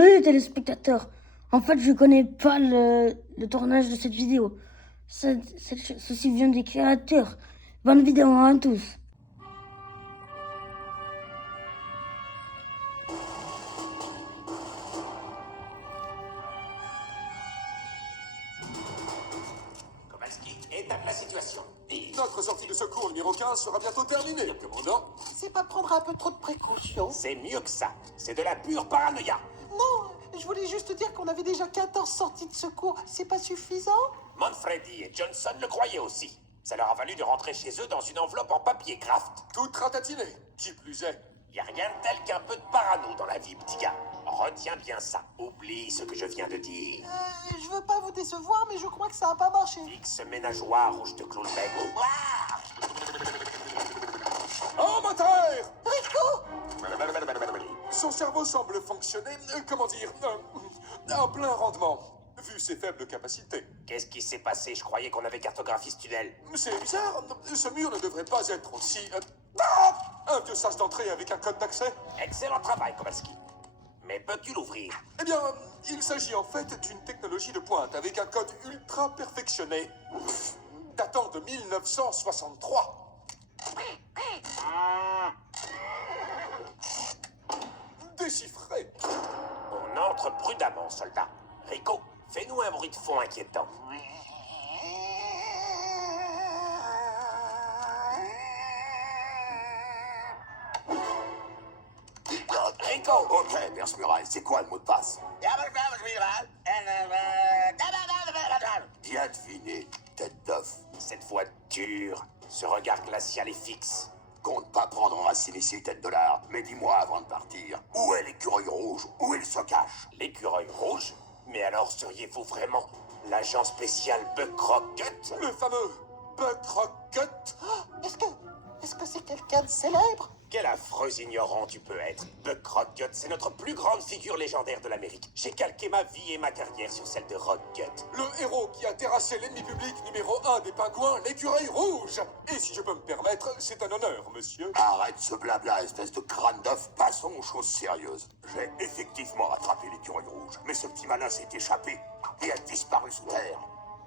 Oui, téléspectateurs. En fait, je connais pas le tournage de cette vidéo. Ceci vient des créateurs. Bonne vidéo à tous. Kowalski, étape la situation. Et Notre sortie de secours numéro 15 sera bientôt terminée, commandant. C'est pas prendre un peu trop de précautions? c'est mieux que ça. C'est de la pure paranoïa. Non, je voulais juste dire qu'on avait déjà 14 sorties de secours. C'est pas suffisant? Manfredi et Johnson le croyaient aussi. Ça leur a valu de rentrer chez eux dans une enveloppe en papier craft. Tout ratatiné, qui plus est. Y a rien de tel qu'un peu de parano dans la vie, petit gars. Retiens bien ça. Oublie ce que je viens de dire. Je veux pas vous décevoir, mais je crois que ça a pas marché. Fixe ménageoire ou je te clôt le bec. En moteur! Rico! Son cerveau semble fonctionner, en plein rendement, vu ses faibles capacités. Qu'est-ce qui s'est passé? Je croyais qu'on avait cartographié ce tunnel. C'est bizarre, ce mur ne devrait pas être aussi... un vieux sas d'entrée avec un code d'accès. Excellent travail, Kowalski. Mais peux-tu l'ouvrir? Eh bien, il s'agit en fait d'une technologie de pointe avec un code ultra perfectionné, datant de 1963. Déchiffré. On entre prudemment, soldat. Rico, fais-nous un bruit de fond inquiétant. Rico! Ok, Perce Muraille, c'est quoi le mot de passe? Bien deviné, tête d'œuf. Cette voiture, ce regard glacial est fixe. Compte pas prendre en racine ici, tête de lard. Mais dis-moi avant de partir, où est l'écureuil rouge? Où il se cache? L'écureuil rouge? Mais alors seriez-vous vraiment l'agent spécial Buck Rocket? Le fameux Buck Rocket. Est-ce que c'est quelqu'un de célèbre? Quel affreux ignorant tu peux être. Buck Rocket, c'est notre plus grande figure légendaire de l'Amérique. J'ai calqué ma vie et ma carrière sur celle de Rocket. Le héros qui a terrassé l'ennemi public numéro 1 des pingouins, l'écureuil rouge. Et si je peux me permettre, c'est un honneur, monsieur. Arrête ce blabla, espèce de crâne d'œuf, passons aux choses sérieuses. J'ai effectivement rattrapé l'écureuil rouge, mais ce petit malin s'est échappé et a disparu sous terre.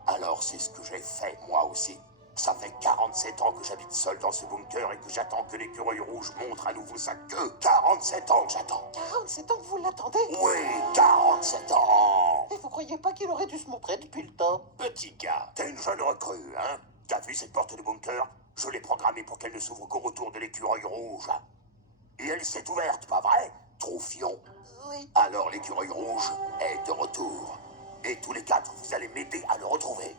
Alors c'est ce que j'ai fait, moi aussi. Ça fait 47 ans que j'habite seul dans ce bunker et que j'attends que l'écureuil rouge montre à nouveau sa queue. 47 ans que j'attends. 47 ans que vous l'attendez? Oui, 47 ans. Et vous croyez pas qu'il aurait dû se montrer depuis le temps? Petit gars, T'es une jeune recrue, hein? T'as vu cette porte de bunker? Je l'ai programmée pour qu'elle ne s'ouvre qu'au retour de l'écureuil rouge. Et elle s'est ouverte, pas vrai? Troufion. Oui. Alors l'écureuil rouge est de retour. Et tous les quatre, vous allez m'aider à le retrouver.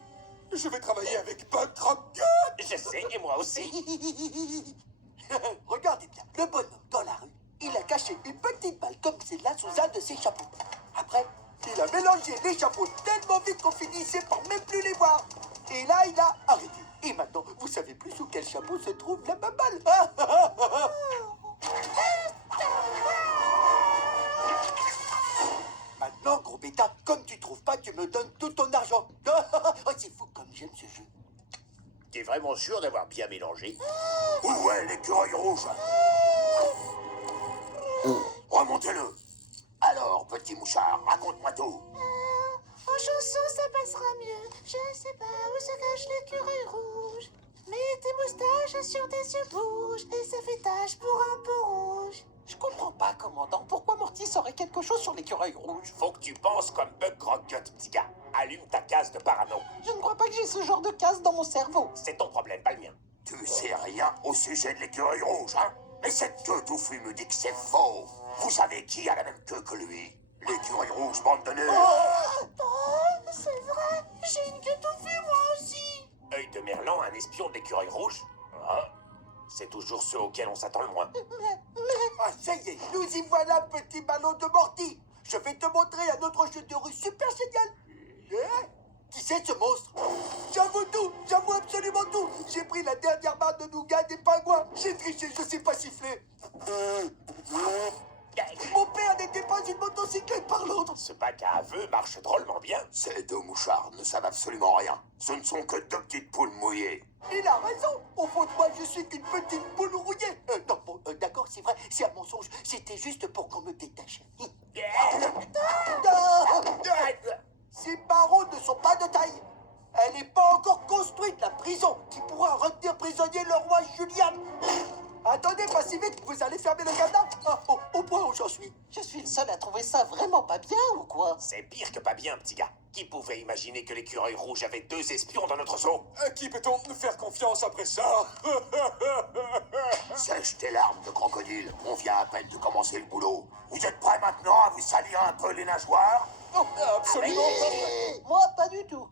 Je vais travailler avec Buck Rocket. je sais, et moi aussi. Regardez bien, le bonhomme dans la rue, il a caché une petite balle comme celle-là sous un de ses chapeaux. Après, il a mélangé les chapeaux tellement vite qu'on finissait par même plus les voir. Et là, il a arrêté. Et maintenant, vous savez plus sous quel chapeau se trouve la même balle. Maintenant, gros bêta, comme tu trouves pas, tu me donnes tout ton argent. Oh, c'est fou comme j'aime ce jeu. T'es vraiment sûr d'avoir bien mélangé? Où est l'écureuil rouge? Remontez-le. Alors, petit mouchard, raconte-moi tout. En chanson, ça passera mieux. Je sais pas où se cache l'écureuil rouge. Mais tes moustaches sur tes yeux bougent et ça fait tache pour un peu rouge. Je comprends pas, commandant. Pourquoi Morty saurait quelque chose sur l'écureuil rouge? Faut que tu penses comme Buck Rocket, petit gars. Allume ta case de parano. Je ne crois pas que j'ai ce genre de case dans mon cerveau. C'est ton problème, pas le mien. Tu sais rien au sujet de l'écureuil rouge, hein? Mais cette queue touffue me dit que c'est faux. Vous savez qui a la même queue que lui? L'écureuil rouge, bande de nuls. Oh, c'est vrai, j'ai une queue touffue moi aussi. Œil de Merlan, un espion de l'écureuil rouge? Ah, c'est toujours ceux auxquels on s'attend le moins. Ah, ça y est, nous y voilà, petit ballon de Morty. Je vais te montrer un autre jeu de rue super génial. Qui c'est ce monstre? J'avoue absolument tout. J'ai pris la dernière barre de nougat des pingouins. J'ai triché, je sais pas siffler. Mon père n'était pas une motocyclette parlante. Ce bac à aveux marche drôlement bien. Ces deux mouchards ne savent absolument rien. Ce ne sont que deux petites poules mouillées. Il a raison. Au fond de moi, je suis qu'une petite boule rouillée. Non, bon, d'accord, c'est vrai, c'est un mensonge. C'était juste pour qu'on me détache. Ces barreaux ne sont pas de taille. Elle n'est pas encore construite, la prison, qui pourra retenir prisonnier le roi Julian. Attendez, pas si vite, vous allez fermer le cadenas. Au point où j'en suis. Je suis le seul à trouver ça vraiment pas bien ou quoi? C'est pire que pas bien, petit gars. Qui pouvait imaginer que l'écureuil rouge avait deux espions dans notre zoo? À qui peut-on faire confiance après ça? Sèche tes larmes de crocodile. On vient à peine de commencer le boulot. Vous êtes prêts maintenant à vous salir un peu les nageoires? Non, absolument pas. Moi, pas du tout.